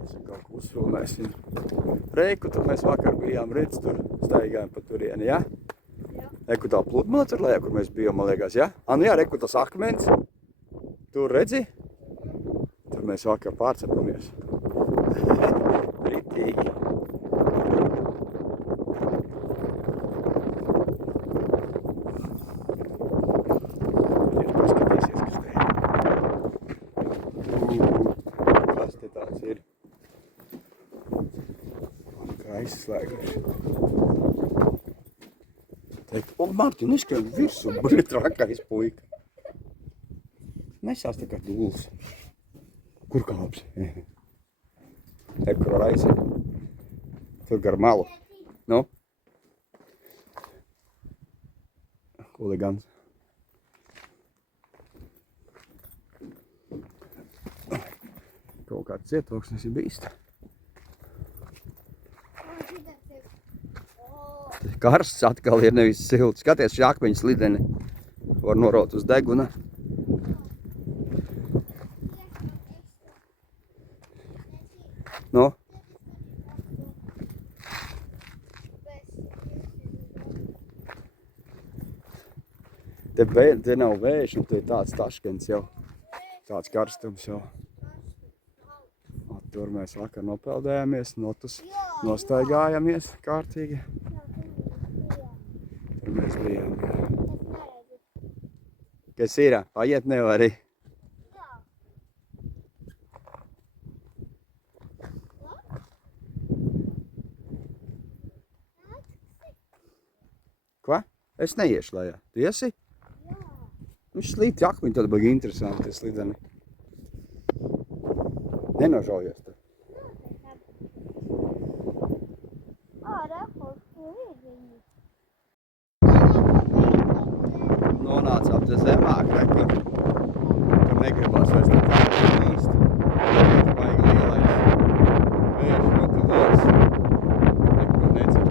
Iesim kaut ko uzfilmēsim. Reiku, tur mēs vakar bijām, redz, tur staigājām pa turieni, ja? Jā. Reku tā pludmale tur lejā, kur mēs bijām, man liekas, ja? Nu jā, reku tas akmens. Tur redzi? Tur mēs vakar pārcepamies. Ritīgi. Aizslēguši. Teikt, o, Martin, izskrien virsū, bet trakais puika. Nesās tā kā dūls. Kur kāps? Kur aizi. Tur gar malu. Nu? Huligans. Kaut kāds cietoksnis ir bijis. Karsts atkal ir nevis silts. Skaties, šī akmeņa slideni var norot uz deguna. Nu? Te nav vējš, un te ir tāds Taškents jau. Tāds karstums jau. Tur mēs vakar nopeldējāmies, nostaigājāmies kārtīgi. Tur mēs bijām. Kas ir? Paiet nevari. Ko? Es neiešu lejā. Tu iesi? Viņš slīd akmeņi, tad baigi interesanti slideni. Nenožaujies tu. Nonācām te zemāk, reku. Tur negribās vairs tā tālāk līst. Vējš baigi lielais. Vējš ļoti liels. Neko nedzird.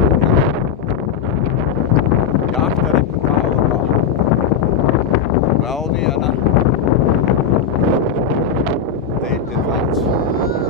Jākta reku tālumā. Vēl viena. Te ir tāds skatoši.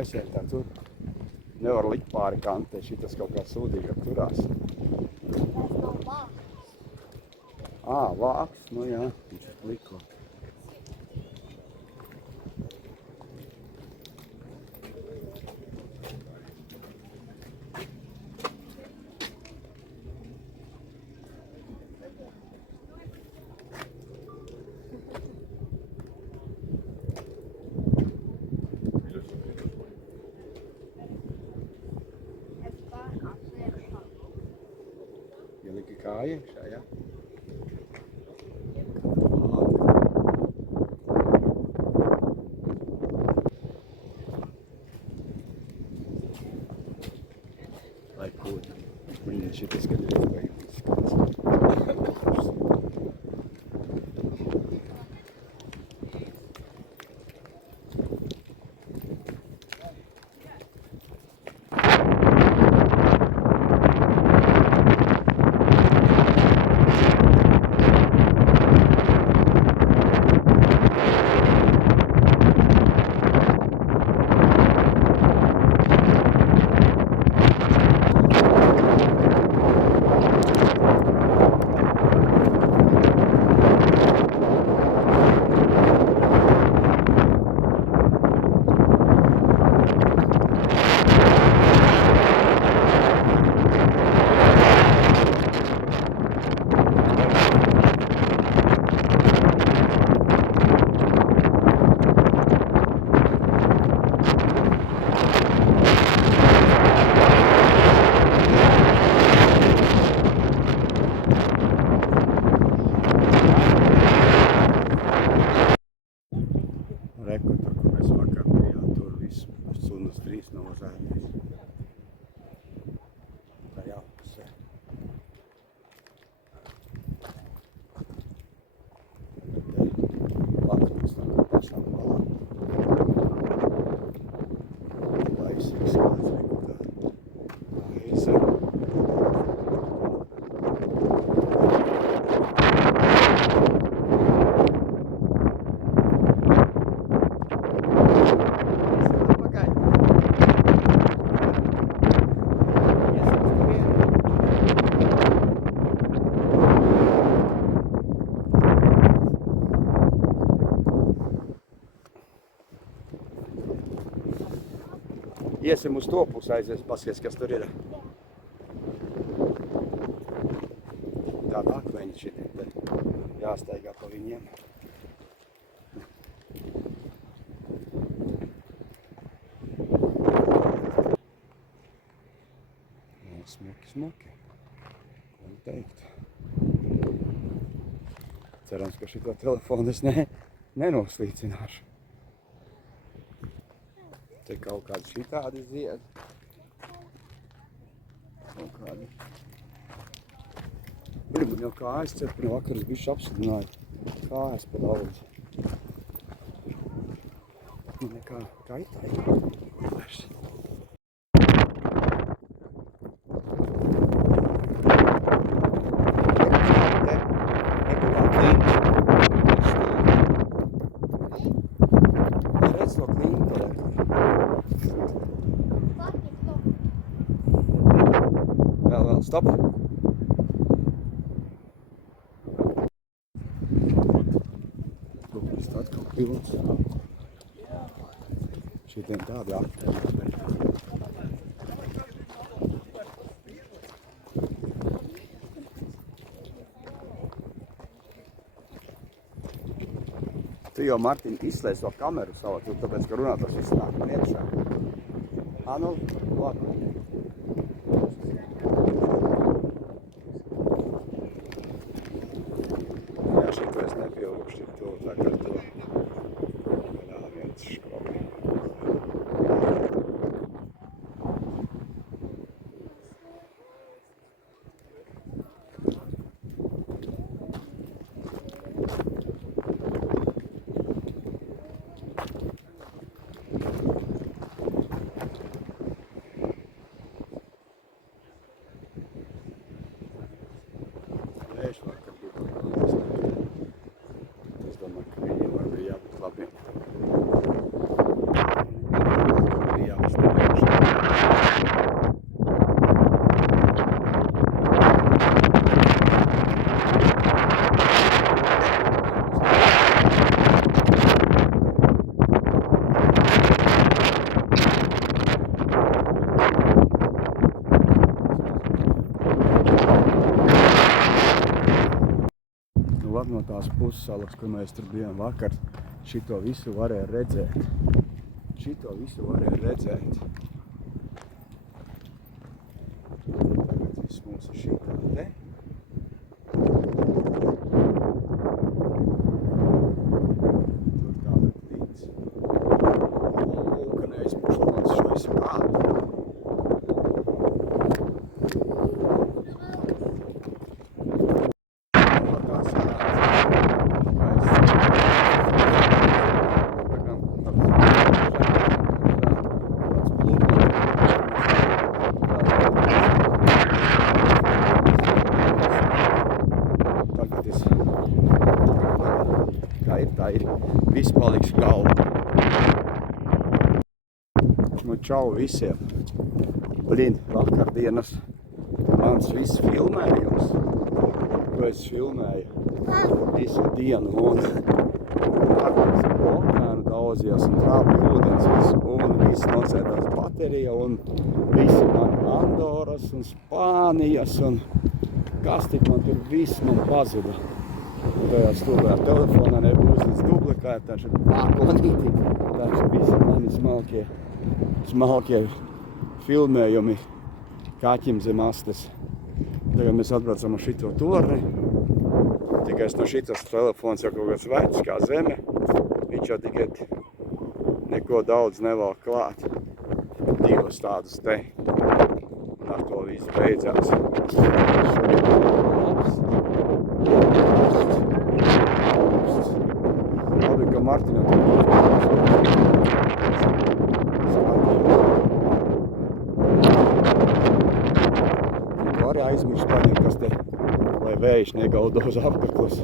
Nesien tā tur. Nevar likt pāri kantē, šitas kaut kā sūdīgāk turās. Tas nav vāks. Vāks, nu jā, viņš liko. Ieliki kāju iekšā, ja? Lai kūdi. Viņi šitas, kad ir izbēgums. Reku, tur, kur mēs vakar bijām, tur viss stundas 3 novazēties. Tā jāpusē. Lakums tā kā pašām malām. Laisīgs kāds, Reku, tā aisa. Iesim uz to pusi aizies, paskaties, kas tur ir. Tāda akmeņi šitie te jāstaigā pa viņiem. Smuki, smuki. Ko teikt? Cerams, ka šito telefonu es nenoslīcināšu. Te kaut kādi šitādi ziedi. Kaut kādi. Man jau kājas cep, no vakaras bišķi apsudināja. Kājas pa daudz. Man nekā kaitāja. Redz to klinti. Vēl, stop. Lūk, tas atkal pilots. Šitiem tādi akmeņi. Tu jau, Martin, izslēdz to kameru savu, tāpēc, ka runātājs viss nāk man iekšā. Nu, labi. Jā, šito es nepievilku, šito tā kā to. Jā, viens škobi. Es vakar biju pārādās. Es domāju, ka viņiem var bija jābūt labiem. Vakar bija jāuzstāvējuši. Labi, no tās pussalas, kur mēs tur bijām vakar, šito visu varēja redzēt. Šito visu varēja redzēt. Tagad viss mums ir šitā te. Tur tāda klīts. Ka neizpušlons šo visu kādu. Kā ir, tā ir. Viss paliks galva. Nu, čau visiem. Blin, vakardienas. Mans viss filmējums. Ko es filmēju visu dienu un ārpēc okeānu daudzies un trāpju ūdens un viss nocēdās baterija un visi man Andoras un Spānijas un kas tik man tur viss man pazuda. Tajā stūrā telefonā nebūs līdz duplikēt, taču mākonīti, taču visi mani smalkie filmējumi kaķim zem astes. Tagad mēs atbraucam ar šito torni. Tikai no šitas telefons jau kaut kāds vecs kā zeme. Viņš jau tikai neko daudz nevalk klāt. Divas tādas te. Un ar to viss beidzās. Labi, ka Martinam to arī aizmirst paņemt, kas te, lai vējš negaudo uz apkaklus.